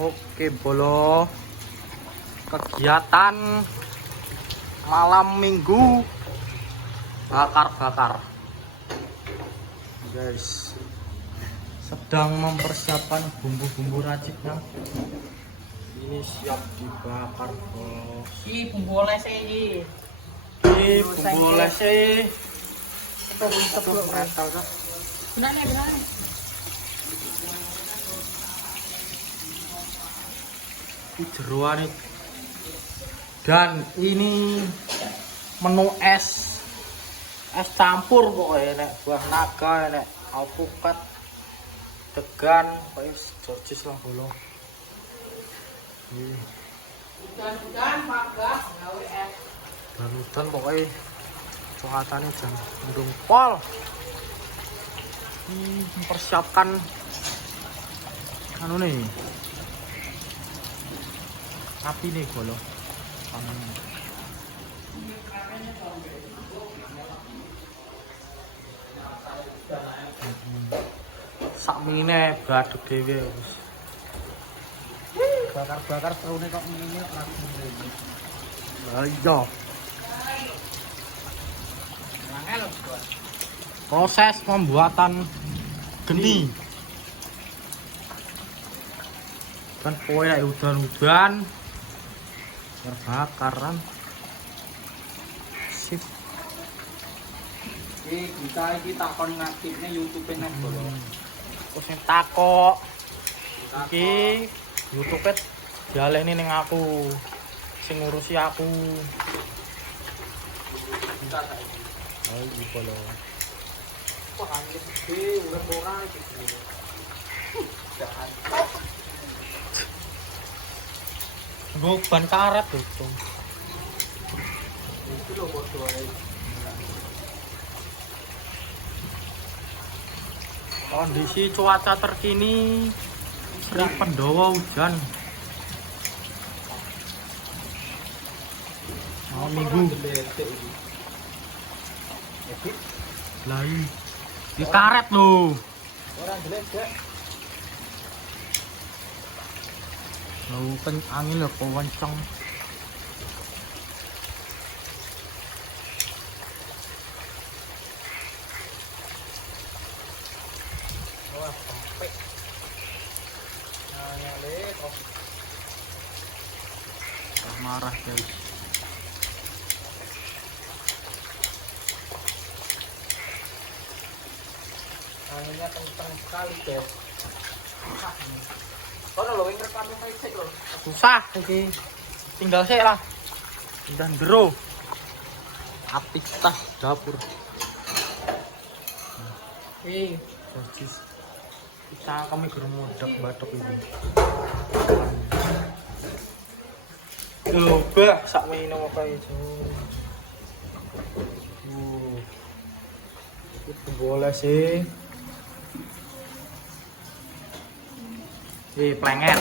Oke bolo, kegiatan malam minggu bakar-bakar guys, sedang mempersiapkan bumbu-bumbu raciknya. Ini siap dibakar bos. Ini bumbu olesnya ini. Ini bumbu olesnya Itu metal kan? Benar. Ini jeroan nih. Dan ini menu es campur pokoknya, nek buah naga, nek alpukat, degan, pokoknya jorjis lah bolo. Hujan magas gawe es. Dan pokoknya cuacanya jam mendung pol. Mempersiapkan anu nih api nih bolo. Sakmine bladuk dhewe wis. Bakar-bakar terune kok ngene langsung rene. Lah iya. Angel buat. Proses pembuatan geni. Kan kowe nek udan-udan terbakaran. Sip. Kita iki takon ngaktifne YouTube-e nek bolo. Terus sing takok iki YouTube-e dialeni ning aku. Sing ngurusi aku. Oh, iki bolo. Wah, angin gede, urip ora iki. Jangan. Nggo ban karet itu. Itu lho bodo ae. Kondisi cuaca terkini Sri Pendowo hujan. Malam minggu. Lai. Di karet lho. Ora gledek. Lho kan angin lho kenceng. Wah, sampai. Nah, nyale kok. Marah guys. Anginnya kencang sekali, guys. Kono lho wing rekam sik lho. Susah iki. Tinggal sik lah. Dan dero. Aktivitas dapur. Persis. Kita kami gerung modok batok ini. Coba sak minum apa itu. Itu boleh sih. Plenger.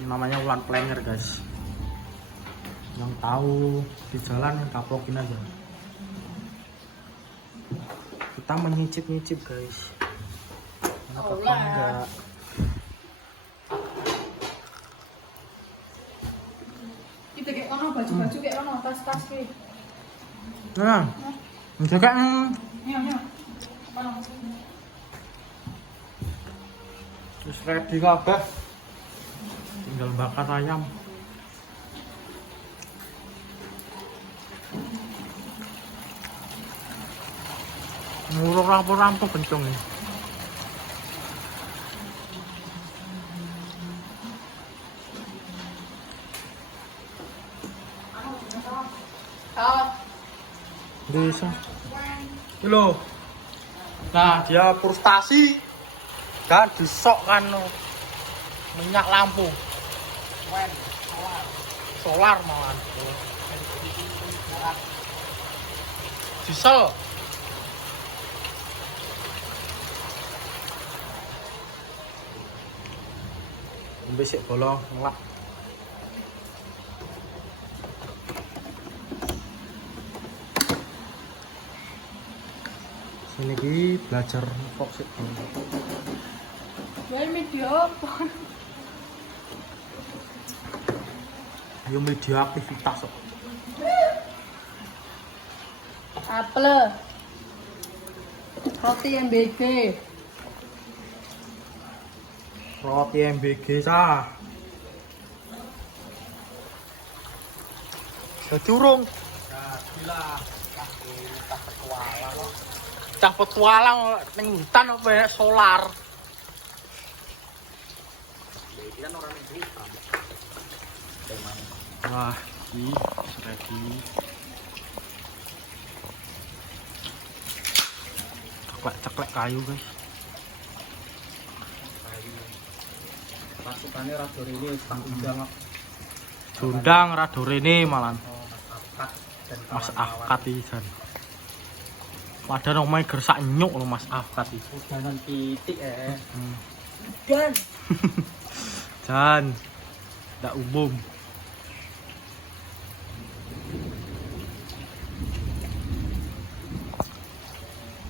Ini namanya ulan plenger guys. Yang tahu di jalan kaplokin aja. Kita menyicip-nyicip guys. Enak apa enggak? Kita kayak ono baju-baju kayak ono tas-tas kayak. Nah, menjaga Nyo. Ono. terus ready kabeh. Tinggal bakar ayam. Ngurung rampung-rampung kenceng nih. Bisa. Loh. Nah, dia frustasi dan disok kan minyak lampu. Solar malah. Diesel. Besok bolong ngelak. Sini ki belajar fox. Jual media apa? Ayo media aktivitas kok. Apel. Roti MBG. Roti MBG cah. Securung. Ya gila. Cah petualang kok. Cah petualang ning hutan apa ya solar. Iki kan orang ning hutan. Wah, iki ready. Ceklek kayu, guys. Pasukannya rador ini tak undang kok. Jundang radorene malan. Mas Afkat dan Mas Afkat iki jan. Padahal omahe gersak nyuk lho Mas Afkat iki. udanan titik Dan Jan. Ndak umum.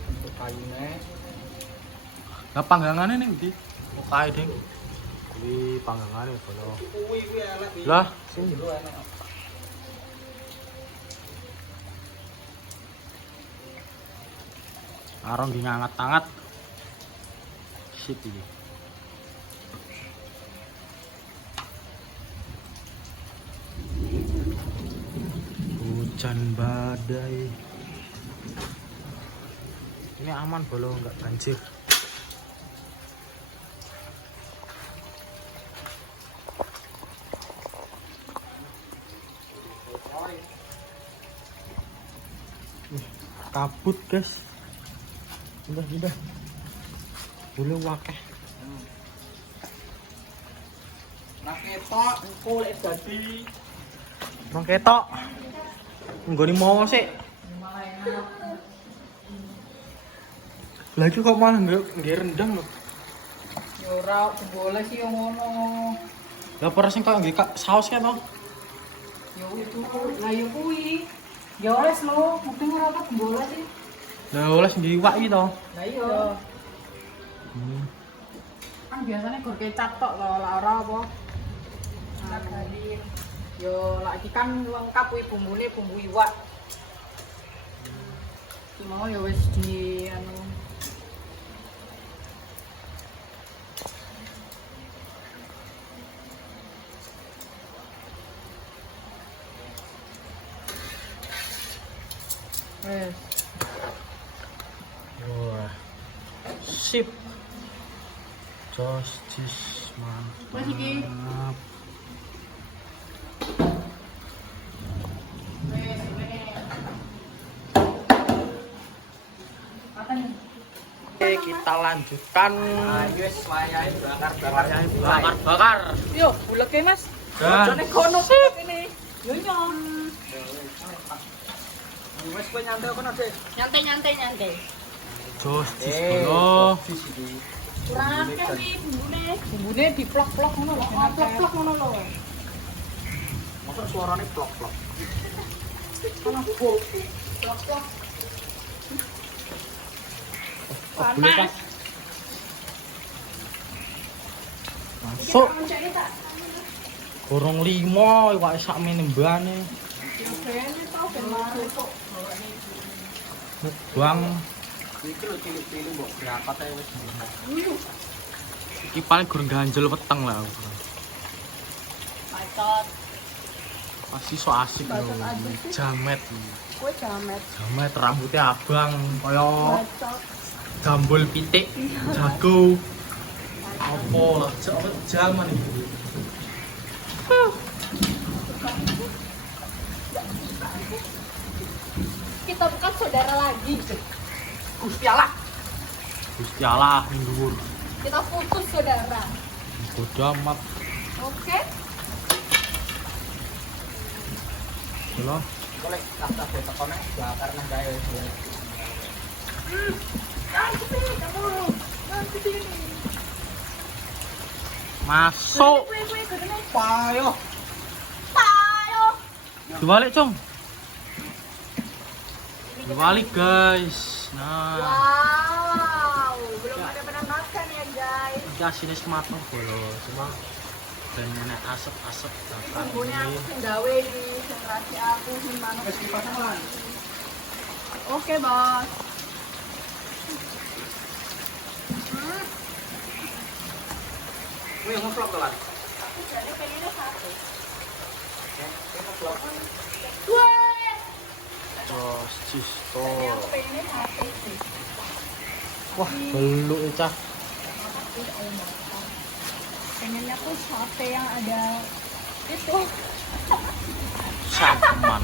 untuk kayunya. Lah panggangane ning ndi? Okae, Ding. Kuwi panggangane bolo. Kuwi elek iki. Lah, Sing jero enak. arang di ngangat-angat. Sip iki. Hujan badai. Ini aman bolo nggak banjir. Kabut guys. Udah. Boleh wakeh. Nah ketok engko lek dadi Nang ketok. Nggone mau sik. Lagi kok malah nggak rendang loh. ya ora boleh sih yang ngono. Lah para sing kok nggih saus kan toh. Ya itu lah ya kuwi. Ya wes lo, mungkin ora apa bola sih. Lah oleh nggih iwak iki toh. Lah iya. Kan biasanya gor kecap tok lho, lah ora apa. Nah, tadi yo lagi kan lengkap kuwi bumbune bumbu iwak. Ki mau ya wis di anu wes. Wah. Sip. Jus mantap. Wes iki. Oke, kita lanjutkan wis wayahe bakar-bakar. bakar-bakar. Yo, buleke Mas. Dan Jane kono sip ini. Yo yo. Wis kowe nyantai kono, Dik. Nyantai. jus dulu. Kurang akeh nih bumbune. Bumbune diplok-plok ngono lho. Oh, plok-plok ngono lho. Mosok suarane plok-plok. Ono bu. Plok-plok. Boleh pas. Masuk. Gorong 5 iwak sak menembane. Buang Iki lho cilik-cilik mbok berapa ta wis. iki paling gorong ganjel weteng lah. Pacot. Pasti so asik lho. Jamet. Kowe jamet. Jamet rambutnya abang kaya Pacot. gambol pitik jago. Apa jaman iki. Kita bukan saudara lagi. Gusti Allah. Gusti Allah ning dhuwur. Kita putus saudara. Bodo amat. Oke. Lho. Boleh tak tekone bakar nang gawe. Masuk. Payo. Dibalik, Cung. Dibalik, guys. Nah, Wow, belum ada pernah makan ya guys. asine semateng bolo. Cuma ben enek asap-asap bakar Bumbune aku ini. sing gawe iki, sing rasi aku sing manuk. Wis dipasang lan. Oke, Bos. Wih, ngevlog to lan. Aku jadi pengennya satu. Ngevlog. Wah, Sosis aku pengennya satu sih. Wah, beluk cah. Pengennya aku sate yang ada itu Saman.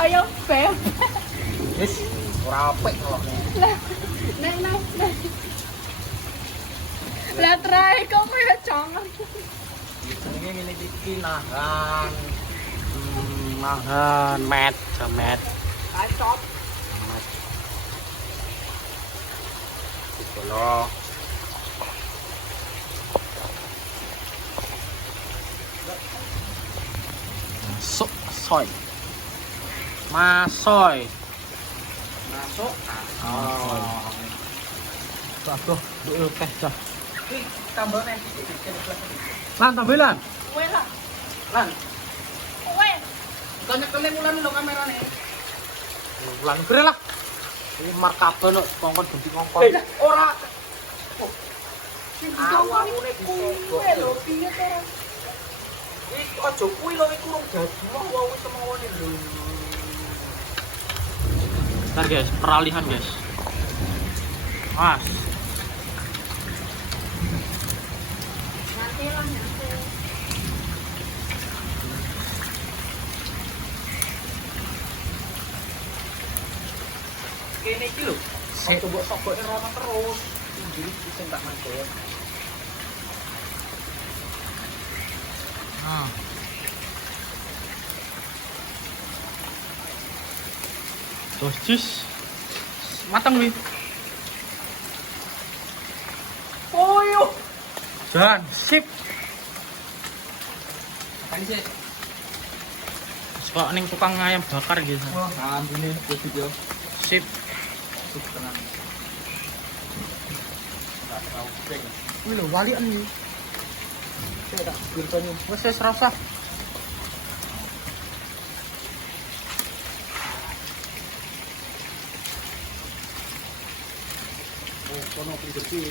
kayak beb. Wis ora apik kok. Nah. Lah terakhir kok kayak jangan. Jenenge ngene iki nahan. Nahan met, jamet. Kacop. Met. Bolo. Masuk soy. Masoy. Masuk. Oh. Aduh, duwe teh dah. Wih, tambah nanti sedikit. Lan tambelan. Kowe lah. Lan, Kowe. tanya kalian ulan lo kamerane. Lan kira lah. Ini markabe nek kongkon ganti kongkon. Ora. Awakmu nek kowe lho piye to? Iki aja kuwi lho iku rung dadi wae wis semawone lho. Bentar guys, peralihan guys. Mas, Nanti lah nanti. Kene iki lho. Sik. Coba soboke rono terus. Jadi sing tak mandek. nah. Sosis matang nih. Oh yo. Dan sip. Kan sih. Suka ning tukang ayam bakar gitu. Wah, ambune video. Sip. Sip tenan. Tak tahu ping. Wih lho, walian nih. Saya tak gertone. Wes rasa. Oh, kono gede.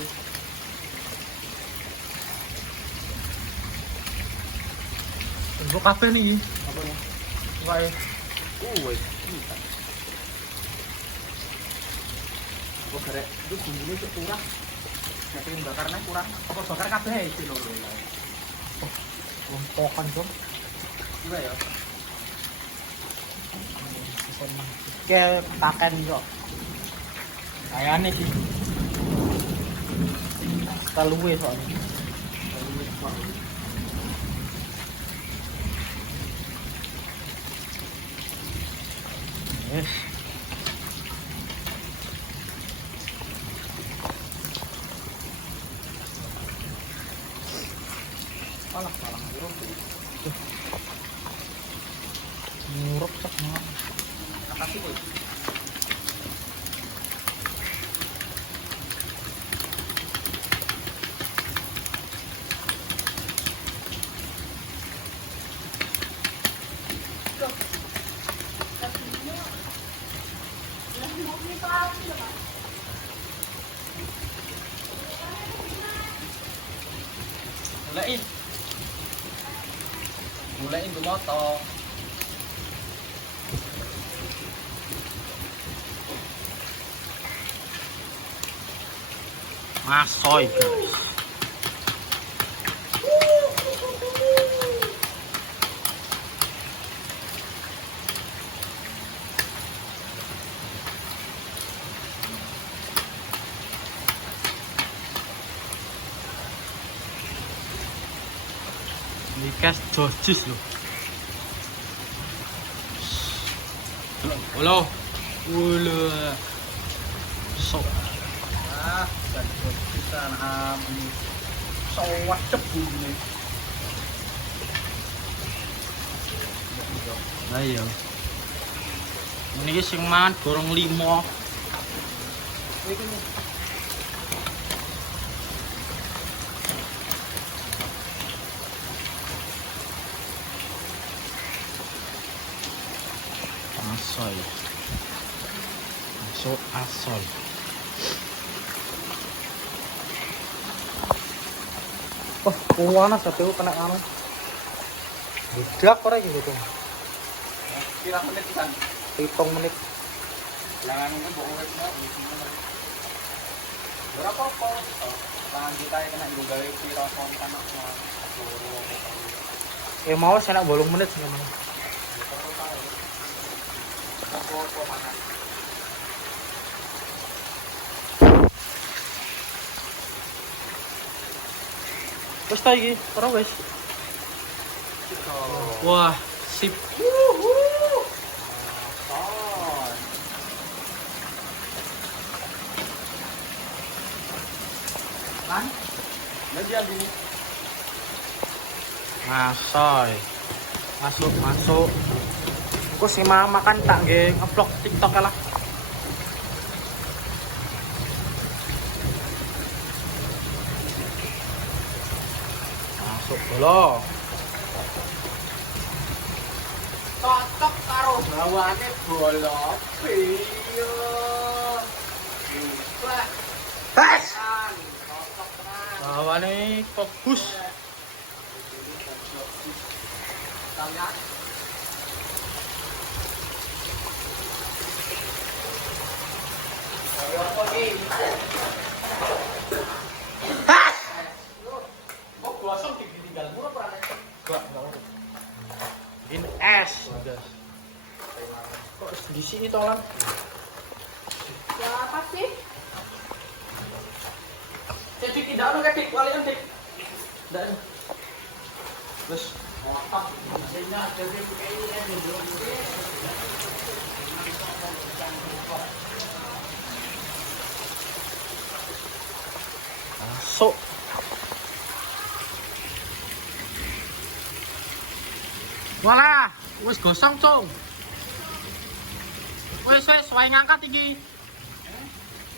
Tunggu kafe nih. Apa nih? Wae. Wes. Oh, karek itu bumbune cek kurang. Nek pengen bakarnya kurang. Apa bakar kabeh iki lho. Lompokan dong. Iya ya. Kayak pakan kok. Kayaknya sih. Keluwe soalnya. Yes. Alah, malah buruk. Muruk tak mau. Makasih, Boy. Mulain. Mulain dumotong. Masoy guys. Ini guys sosis loh. Halo. Ulu. Sok. Ah, dan bisa amin. Sawah cebu nih. Ayo. Ini sing mangan gorong 5. Iki nih. asoy. Masuk asoy. Oh, panas tapi aku kena anu. Budak ora iki gitu. Kira menit kan? 7 menit. Jangan mbok uripno iki. Ora apa-apa. Lanjut ae kena nggo gawe pira konten kok. Ya mau saya 8 menit sih memang. Apa-apa panas. Wes ta iki, ora wes. Wah, sip. Kan? Nanti ini. Asoy. Masuk. Aku sih mau makan tak nggih nge-vlog TikTok lah. Masuk dulu. Cocok karo bawane bolok. Iya. Wah, Tes. cocok tenan. Bawane fokus. Kalian ayo apa iki? Oh, gosong ditinggal mulu perane. In es. Kok di sini tolan? Ya apa sih? Jadi tidak ada kayak kalian dik. Dan terus Masuk. Walah, wis gosong, Cung. Wis wae ngangkat iki.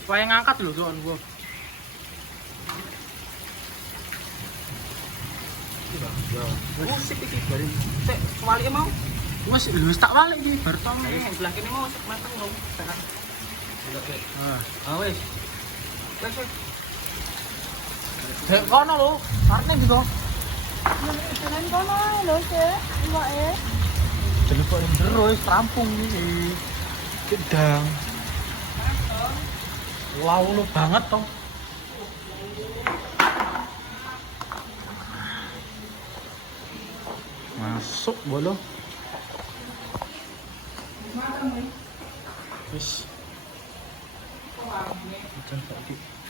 Wae ngangkat lho, Cung. Gua. musik iki bari. Sik, walike mau. Wis tak balik iki, bar tong. Sebelah kene mau mateng dong. Tekan. Ah, wis. Wes wes. Dek kono lho, karene gitu. Jalan kono lho, Cek. Iwake. Jadi kok jero wis rampung iki. Gedang. Laulu banget toh. Masuk bolo. Wis. Jangan